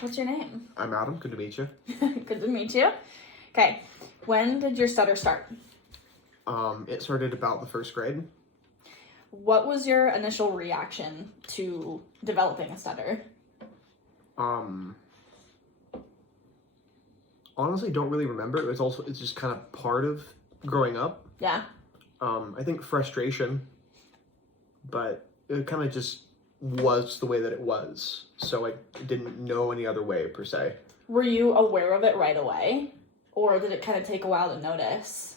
What's your name? I'm Adam. Good to meet you. Good to meet you. Okay. When did your stutter start? It started about the first grade. What was your initial reaction to developing a stutter? Honestly, don't really remember. It's just kind of part of growing up. Yeah. I think frustration, but it kind of just was the way that it was. So I didn't know any other way per se. Were you aware of it right away? Or did it kind of take a while to notice?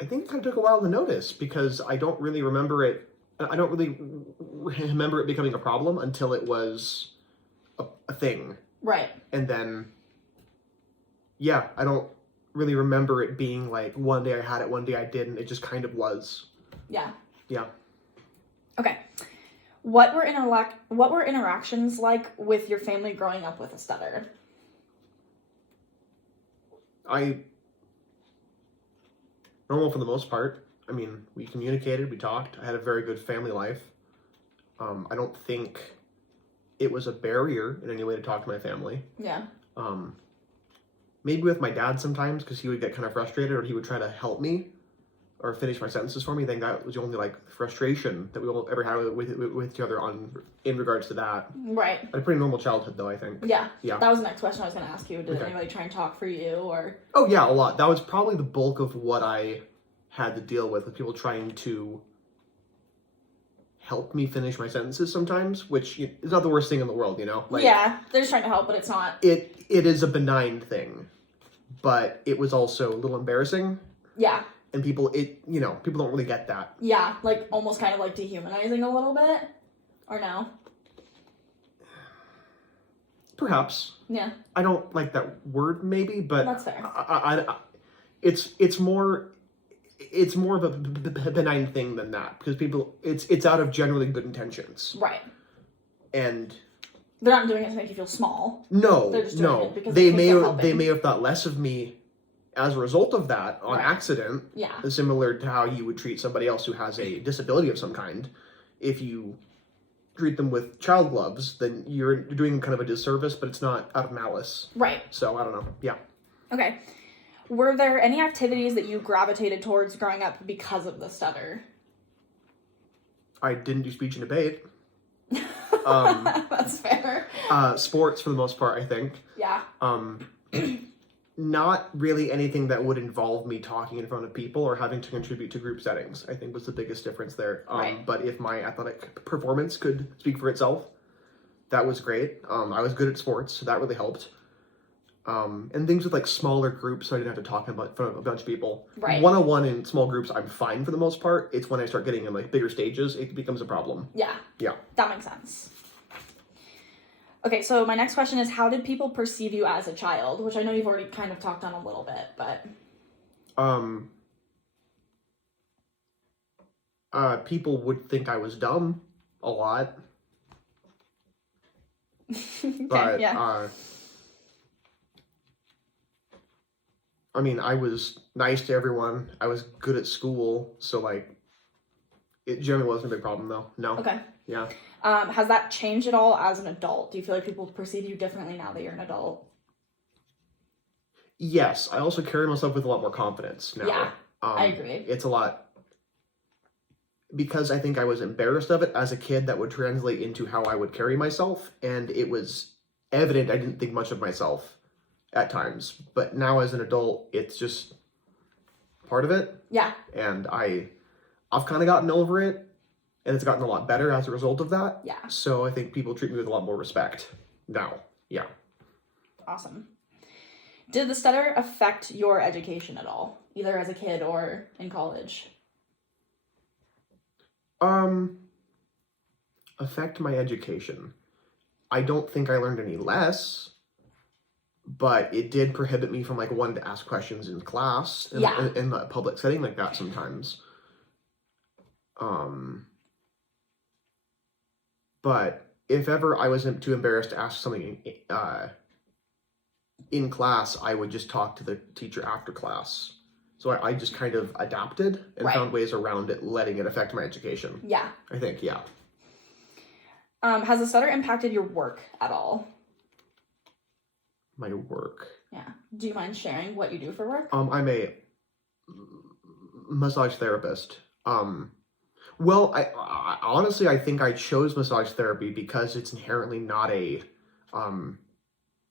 I think it kind of took a while to notice because I don't really remember it. I don't really remember it becoming a problem until it was a thing. Right. And then, yeah, I don't really remember it being like one day I had it, one day I didn't. It just kind of was. Yeah. Yeah. Okay. What were interactions like with your family growing up with a stutter? Normal for the most part. I mean, we communicated, we talked. I had a very good family life. I don't think it was a barrier in any way to talk to my family. Yeah. Maybe with my dad sometimes because he would get kind of frustrated or he would try to help me or finish my sentences for me. I think that was the only like frustration that we all ever had with each other in regards to that. Right. I had a pretty normal childhood though, I think. Yeah. Yeah. That was the next question I was going to ask you. Did anybody try and talk for you or? Oh yeah, a lot. That was probably the bulk of what I had to deal with people trying to help me finish my sentences sometimes, which is not the worst thing in the world, you know? Like, yeah, they're just trying to help, but it's not. It is a benign thing, but it was also a little embarrassing. Yeah. And people don't really get that. Yeah, like almost kind of like dehumanizing a little bit, or no? Perhaps. Yeah. I don't like that word, maybe, but that's fair. It's more of a benign thing than that because people it's out of generally good intentions. Right. And they're not doing it to make you feel small. No, they're just doing it because they may have thought less of me as a result of that on accident. Yeah. Similar to how you would treat somebody else who has a disability of some kind. If you treat them with child gloves, then you're doing them kind of a disservice, but it's not out of malice. Right. So I don't know. Yeah. Okay. Were there any activities that you gravitated towards growing up because of the stutter? I didn't do speech and debate. That's fair. Sports for the most part, I think. Yeah. Not really anything that would involve me talking in front of people or having to contribute to group settings, I think was the biggest difference there. Right. But if my athletic performance could speak for itself, that was great. I was good at sports, so that really helped. And things with like smaller groups, so I didn't have to talk in front of a bunch of people. Right. One-on-one in small groups, I'm fine for the most part. It's when I start getting in like bigger stages, it becomes a problem. Yeah. Yeah. That makes sense. Okay, so my next question is, how did people perceive you as a child? Which I know you've already kind of talked on a little bit, but... People would think I was dumb a lot. Okay, but, yeah. I mean, I was nice to everyone. I was good at school, so, like, it generally wasn't a big problem, though. No. Okay. Yeah. Has that changed at all as an adult? Do you feel like people perceive you differently now that you're an adult? Yes. I also carry myself with a lot more confidence now. Yeah, I agree. It's a lot... Because I think I was embarrassed of it as a kid, that would translate into how I would carry myself, and it was evident I didn't think much of myself at times. But now as an adult, it's just part of it. Yeah. And I've kind of gotten over it, and it's gotten a lot better as a result of that. Yeah. So I think people treat me with a lot more respect now. Yeah. Awesome. Did the stutter affect your education at all, either as a kid or in college? Affect my education. I don't think I learned any less, but it did prohibit me from like wanting to ask questions in class in a public setting like that sometimes. But if ever I was too embarrassed to ask something in class, I would just talk to the teacher after class. So I just kind of adapted and found ways around it, letting it affect my education. Yeah. I think, yeah. Has the stutter impacted your work at all? My work. Yeah. Do you mind sharing what you do for work? I'm a massage therapist. Well, I honestly, I think I chose massage therapy because it's inherently not a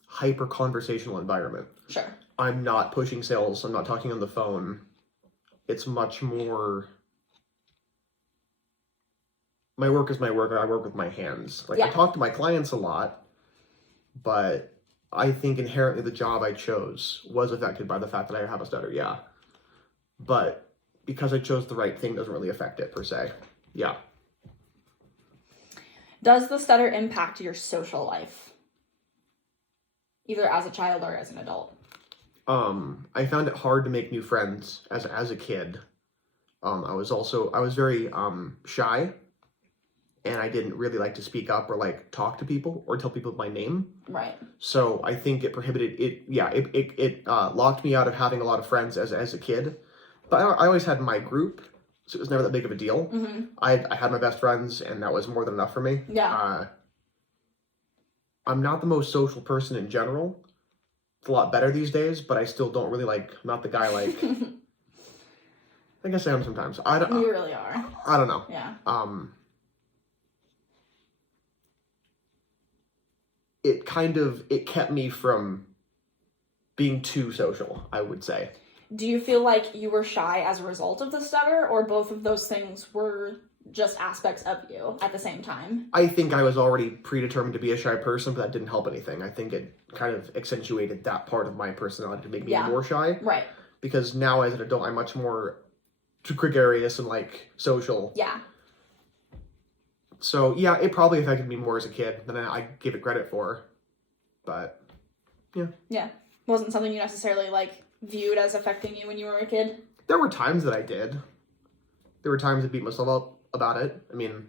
hyper conversational environment. Sure. I'm not pushing sales. I'm not talking on the phone. It's much more. My work is my work. I work with my hands. Like, I talk to my clients a lot, but I think inherently the job I chose was affected by the fact that I have a stutter. Yeah. But because I chose the right thing doesn't really affect it per se. Yeah. Does the stutter impact your social life? Either as a child or as an adult? I found it hard to make new friends as a kid. I was very shy, and I didn't really like to speak up or like talk to people or tell people my name. Right. So I think it prohibited it. Yeah, it locked me out of having a lot of friends as a kid. But I always had my group, so it was never that big of a deal. Mm-hmm. I had my best friends, and that was more than enough for me. Yeah. I'm not the most social person in general. It's a lot better these days, but I still don't really I'm not the guy like. I guess I am sometimes. You really are. I don't know. Yeah. It kept me from being too social, I would say. Do you feel like you were shy as a result of the stutter, or both of those things were just aspects of you at the same time? I think I was already predetermined to be a shy person, but that didn't help anything. I think it kind of accentuated that part of my personality to make me more shy. Right. Because now as an adult, I'm much more gregarious and like social. Yeah. So yeah, it probably affected me more as a kid than I give it credit for. But yeah. Yeah. Wasn't something you necessarily like viewed as affecting you when you were a kid? There were times that I did. There were times I beat myself up about it. I mean,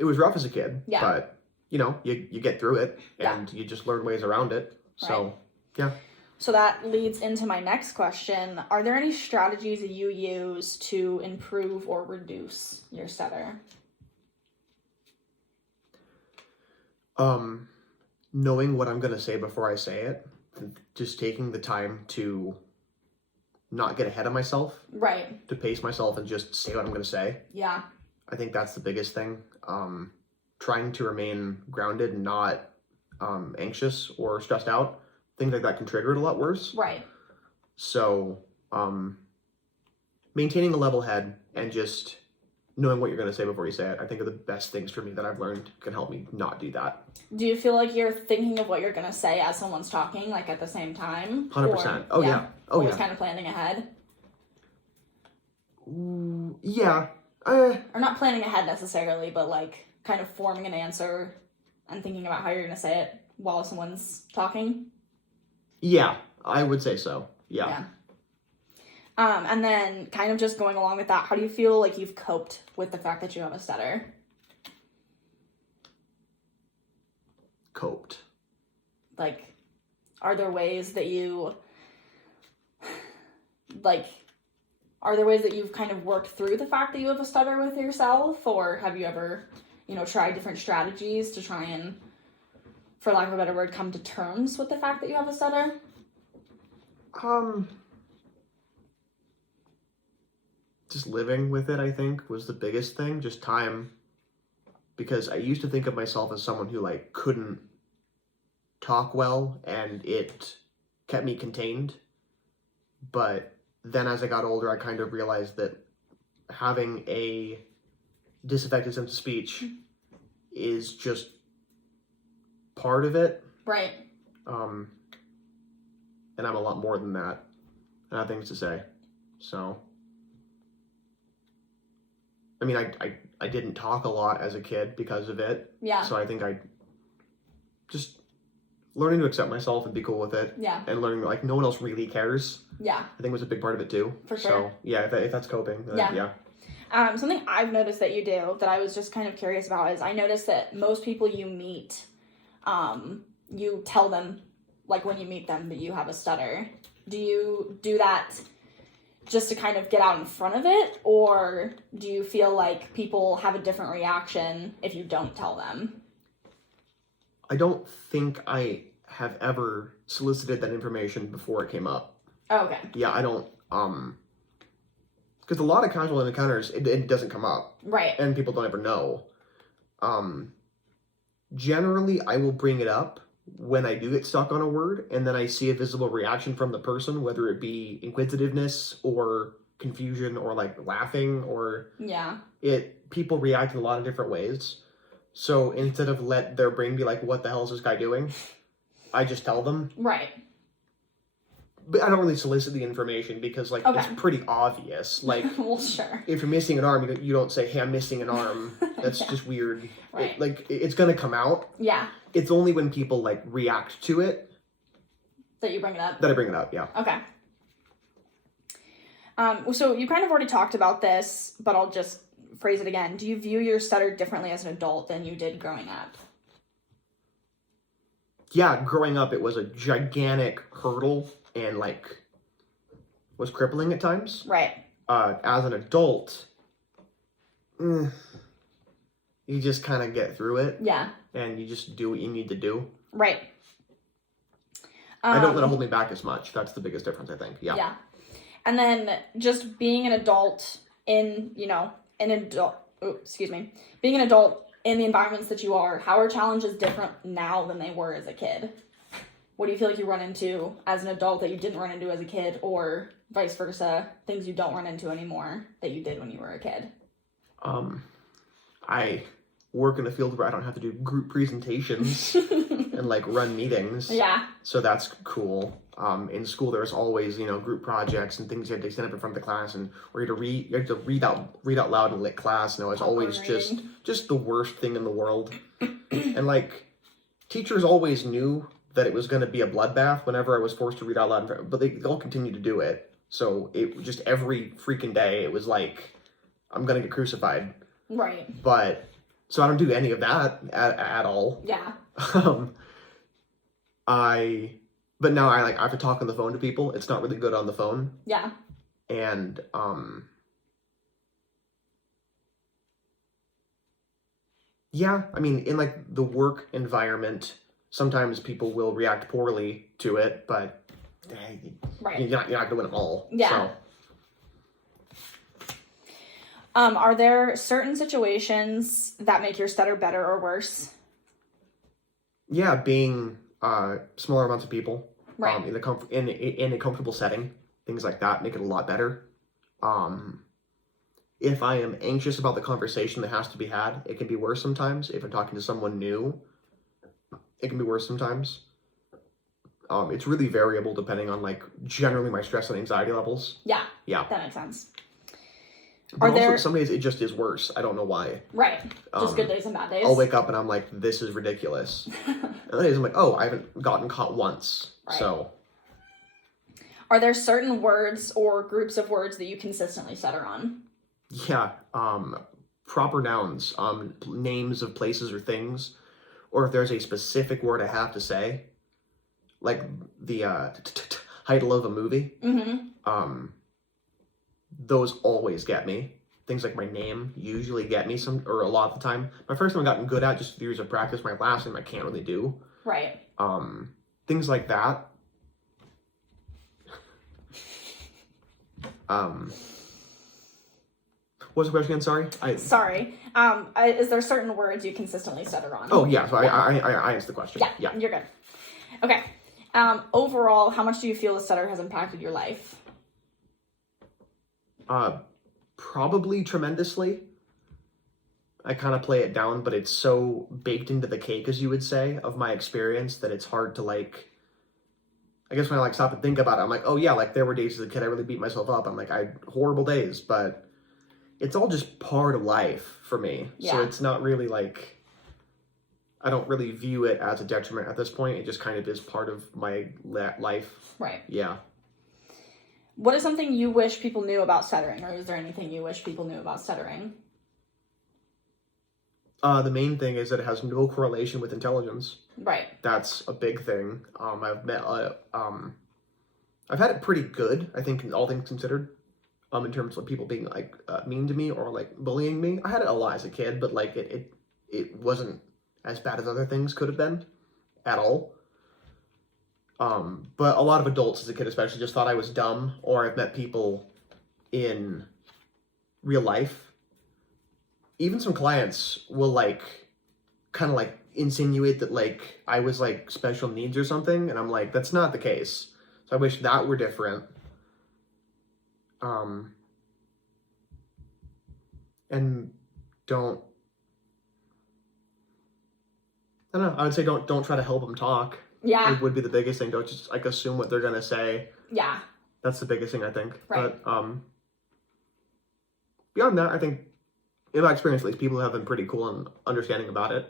it was rough as a kid, but you get through it and you just learn ways around it. So, yeah. So that leads into my next question. Are there any strategies that you use to improve or reduce your stutter? Knowing what I'm going to say before I say it, just taking the time to not get ahead of myself. Right. To pace myself and just say what I'm going to say. Yeah. I think that's the biggest thing. Trying to remain grounded and not anxious or stressed out. Things like that can trigger it a lot worse. Right. So, maintaining a level head and just knowing what you're going to say before you say it, I think are the best things for me that I've learned can help me not do that. Do you feel like you're thinking of what you're going to say as someone's talking, like at the same time? 100%. Oh, yeah. Always kind of planning ahead? Yeah. Or not planning ahead necessarily, but like kind of forming an answer and thinking about how you're going to say it while someone's talking? Yeah, I would say so. Yeah. And then kind of just going along with that, how do you feel like you've coped with the fact that you have a stutter? Coped. Like, are there ways that you've kind of worked through the fact that you have a stutter with yourself? Or have you ever, tried different strategies to try and, for lack of a better word, come to terms with the fact that you have a stutter? Just living with it, I think, was the biggest thing. Just time. Because I used to think of myself as someone who, couldn't talk well, and it kept me contained. But then as I got older, I kind of realized that having a disaffected sense of speech is just part of it. Right. And I'm a lot more than that. I have things to say. So, I mean, I didn't talk a lot as a kid because of it. Yeah. So I think I just learning to accept myself and be cool with it. Yeah. And learning no one else really cares. Yeah. I think was a big part of it too. For sure. So yeah, if that's coping, then yeah. Something I've noticed that you do that I was just kind of curious about is I noticed that most people you meet, you tell them, when you meet them, that you have a stutter. Do you do that just to kind of get out in front of it, or do you feel like people have a different reaction if you don't tell them? I don't think I have ever solicited that information before it came up. Oh, okay. Yeah, I don't, because a lot of casual encounters, it doesn't come up. Right. And people don't ever know. Generally, I will bring it up when I do get stuck on a word, and then I see a visible reaction from the person, whether it be inquisitiveness or confusion or like laughing or Yeah. People react in a lot of different ways. So instead of let their brain be like, what the hell is this guy doing? I just tell them. Right. But I don't really solicit the information because like it's pretty obvious. Like, well, sure. If you're missing an arm, you don't say, hey, I'm missing an arm. That's just weird. Right. It's going to come out. Yeah. It's only when people like react to it that you bring it up. That I bring it up, yeah. Okay. So you kind of already talked about this, but I'll just phrase it again. Do you view your stutter differently as an adult than you did growing up? Yeah, growing up, it was a gigantic hurdle and like was crippling at times. Right. As an adult, you just kind of get through it. Yeah. And you just do what you need to do. Right. I don't let it hold me back as much. That's the biggest difference, I think. Yeah. Yeah. And then just being an adult being an adult in the environments that you are, how are challenges different now than they were as a kid? What do you feel like you run into as an adult that you didn't run into as a kid, or vice versa, things you don't run into anymore that you did when you were a kid? I work in a field where I don't have to do group presentations and like run meetings. Yeah. So that's cool. In school, there's always, group projects and things you have to stand up in front of the class and or you have to read out loud in lit class. And it was always just the worst thing in the world. And like teachers always knew that it was going to be a bloodbath whenever I was forced to read out loud, but they all continued to do it. So it just every freaking day, it was like, I'm going to get crucified. Right. But so I don't do any of that at all. Yeah. But now I have to talk on the phone to people. It's not really good on the phone. Yeah. And yeah, I mean, in like the work environment, sometimes people will react poorly to it, but right. you're not doing it all. Yeah. So. Are there certain situations that make your stutter better or worse? Yeah, being smaller amounts of people. Right. In a comfortable setting, things like that make it a lot better. If I am anxious about the conversation that has to be had, it can be worse sometimes. If I'm talking to someone new, it can be worse sometimes. It's really variable depending on like generally my stress and anxiety levels. Yeah. Yeah. That makes sense. But some days it just is worse. I don't know why. Right. Just good days and bad days. I'll wake up and I'm like, this is ridiculous. And other days I'm like, oh, I haven't gotten caught once. Right. So. Are there certain words or groups of words that you consistently stutter on? Yeah. Proper nouns, names of places or things, or if there's a specific word I have to say, like the title of a movie. Mm-hmm. Those always get me. Things like my name usually get me a lot of the time. My first one I've gotten good at just years of practice. My last name I can't really do. Right. Things like that. What's the question again? Sorry. Sorry. Is there certain words you consistently stutter on? Oh yeah. So I answered the question. Yeah. You're good. Okay. Overall, how much do you feel the stutter has impacted your life? Probably tremendously. I kind of play it down, but it's so baked into the cake, as you would say, of my experience that it's hard to like, I guess when I like stop and think about it, I'm like, oh yeah, like there were days as a kid I really beat myself up. I'm like, I had horrible days, but it's all just part of life for me. Yeah. So it's not really like, I don't really view it as a detriment at this point. It just kind of is part of my life. Right. Yeah. What is something you wish people knew about stuttering, or is there anything you wish people knew about stuttering? The main thing is that it has no correlation with intelligence. Right. That's a big thing. I've had it pretty good, I think, all things considered. In terms of people being like mean to me or like bullying me. I had it a lot as a kid, but like it wasn't as bad as other things could have been at all. But a lot of adults as a kid especially just thought I was dumb, or I've met people in real life. Even some clients will like kind of like insinuate that like I was like special needs or something, and I'm like, that's not the case. So I wish that were different. And don't, I don't know, I would say don't try to help them talk. Yeah. Would be the biggest thing. Don't just like assume what they're gonna say. Yeah. That's the biggest thing, I think. Right. But beyond that, I think in my experience at least, people have been pretty cool and understanding about it.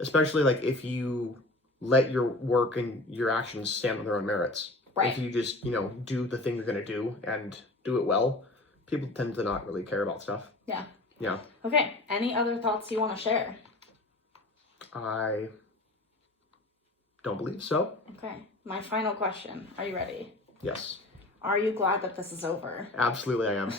Especially like if you let your work and your actions stand on their own merits. Right. If you just, do the thing you're gonna do and do it well, people tend to not really care about stuff. Yeah. Yeah. Okay. Any other thoughts you want to share? I don't believe so. Okay. My final question. Are you ready? Yes. Are you glad that this is over? Absolutely I am.